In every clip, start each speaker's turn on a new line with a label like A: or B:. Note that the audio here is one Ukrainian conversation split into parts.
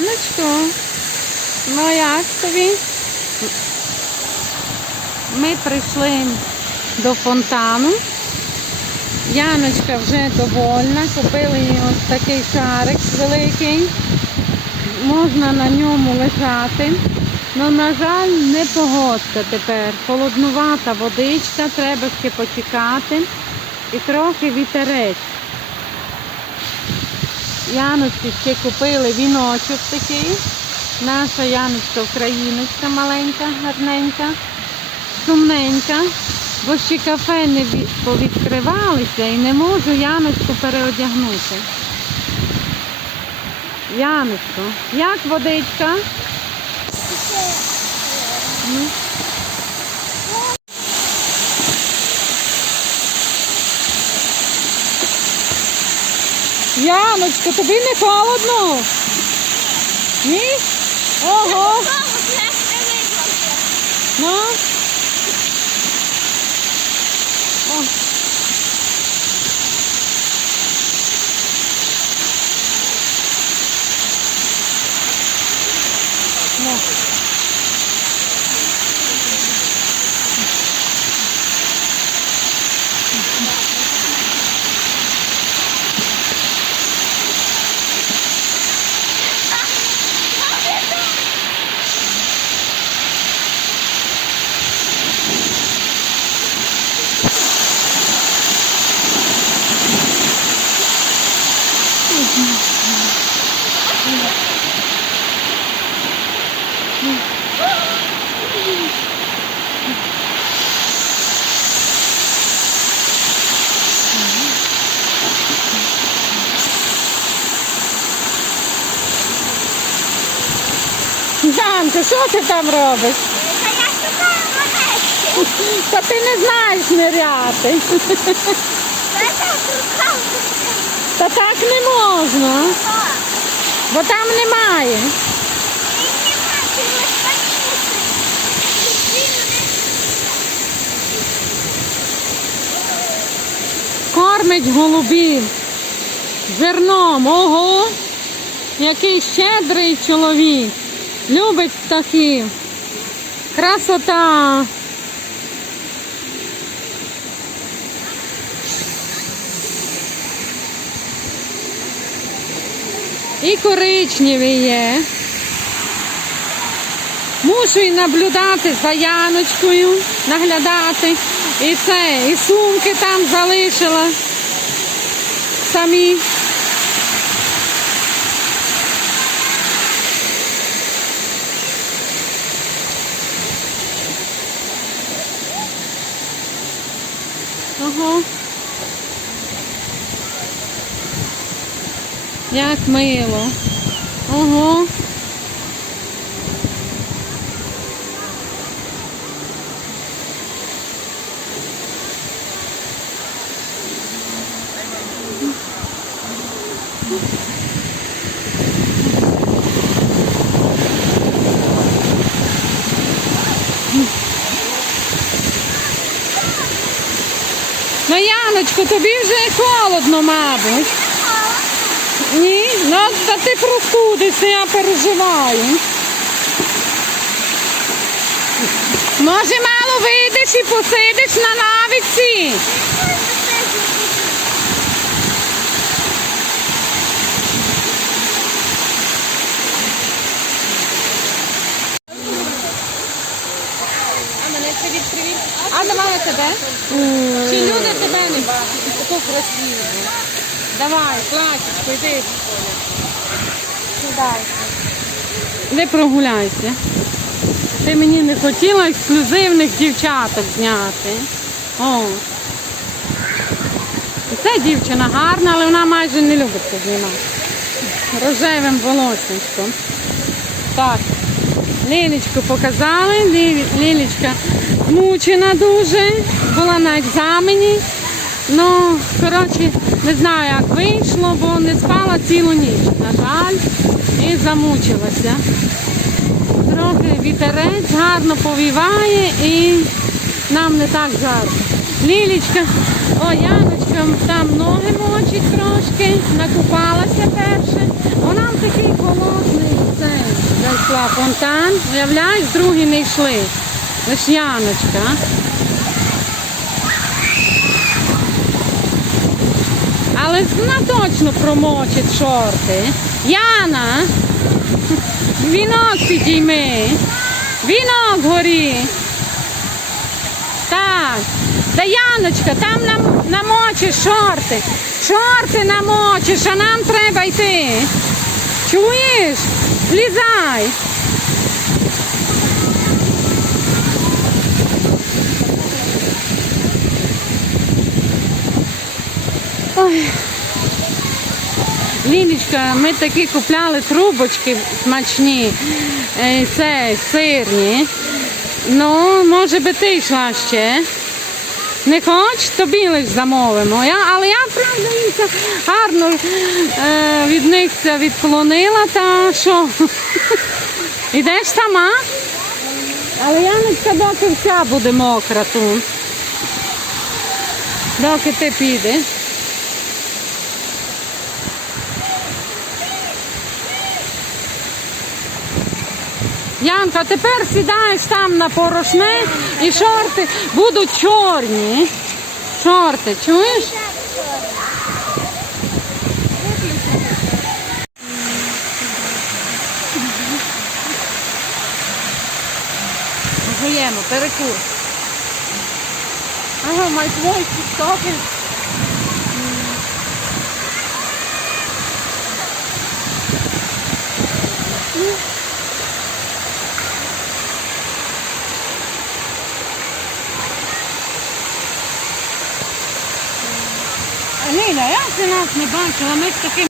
A: Яночко, ну як тобі? Ми прийшли до фонтану. Яночка вже довольна. Купили їй ось такий шарик великий. Можна на ньому лежати. Ну, на жаль, не погодка тепер. Холоднувата водичка, треба ще почекати. І трохи вітерець. Яночці ще купили віночок такий. Наша Яночка україночка маленька, гарненька, сумненька. Бо ще кафе не повідкривалися і не можу Яночку переодягнути. Яночко, як водичка? Яночко, тобі не холодно? Ні? Ого. Ну? О. Ну. Янко, що ти там робиш? Та ти не знаєш ниряти. Та так не можна, бо там немає. Кормить голубів зерном. Ого, який щедрий чоловік. Любить птахів. Красота. І коричневі є. Мушу і наблюдати за Яночкою, наглядати. І це, і сумки там залишила самі. Ого. Як мило. Ого. Ну, Яночко, тобі вже холодно, мабуть. Ні? Ну, та ти простудишся, я переживаю. Може, мало вийдеш і посидиш на лавиці?
B: А мене це відкривіть.
A: А давай тебе.
B: Чи люди тебе не бачать? Таку красиву. Давай, платічко, йди. Сідай.
A: Де прогуляйся. Ти мені не хотіла ексклюзивних дівчаток зняти. О. Це дівчина гарна, але вона майже не любить це знімати. Рожевим волоссячком. Так. Лілічку показали. Лі- Лілічка змучена дуже, була на екзамені. Ну, коротше, не знаю, як вийшло, бо не спала цілу ніч, на жаль, і замучилася. Трохи вітерець гарно повіває і нам не так жарко. Лілічка, о, Яночка там ноги мочить трошки, накупалася перше. Вона такий холодний побачила фонтан, уявляєш, другі не йшли. Лиш Яночка. Але вона точно промочить шорти. Яна, вінок підійми. Вінок горі. Так. Та Яночка, там нам намочиш шорти. Шорти намочиш, а нам треба йти. Чуєш? Злізай. Ой. Ми такі купляли трубочки смачні, е, це, сирні. Ну, може би ти йшла ще. Не хоч, тобі лиш замовимо. Я, але я, правда, їм гарно е, від них це відклонила, та що? Ідеш сама? Але Яночка доки вся буде мокра тут. Доки ти підеш. Янка, тепер сідаєш там на порошне і шорти будуть чорні. Шорти, чуєш? Жуємо, перекур. Ага, my voice is talking. Ліля, я ти нас не бачила? Ми з таким.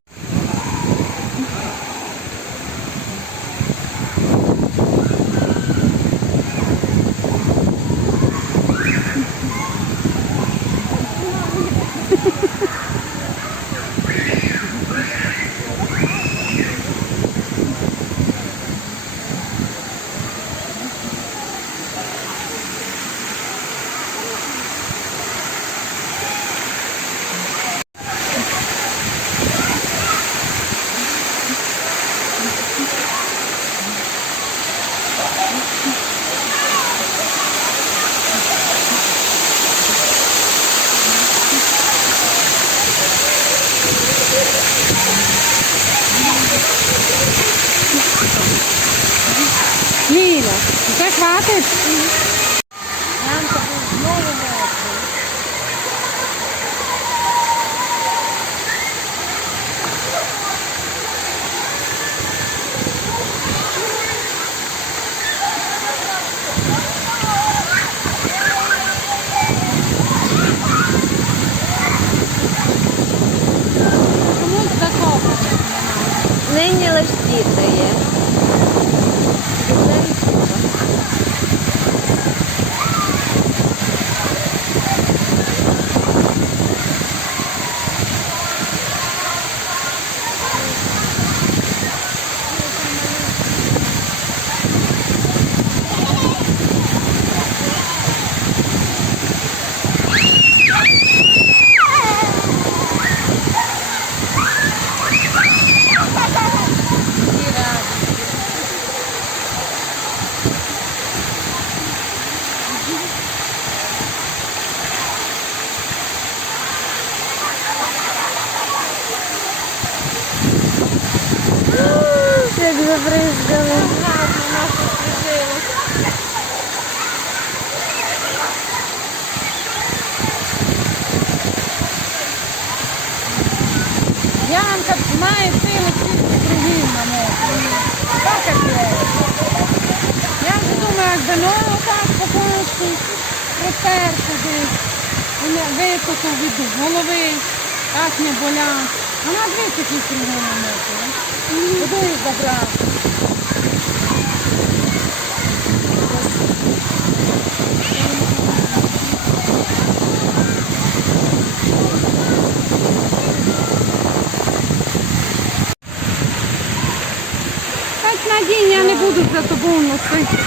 A: Ліля, це хватить?
B: Янка був знову.
A: Комусь.
B: Нині лише діти є. Дітей купа. Як забризгали. Гарно нас освіжило.
A: Янка має сили тільки кругів на мокрі. Так як є. Я вже думаю, ну так по конусу протерти десь. Висоху від голови, так не болять. А на висохі кругом на мокрі. Куди їх забрати? Так, Надінь, я не буду за тобою носити.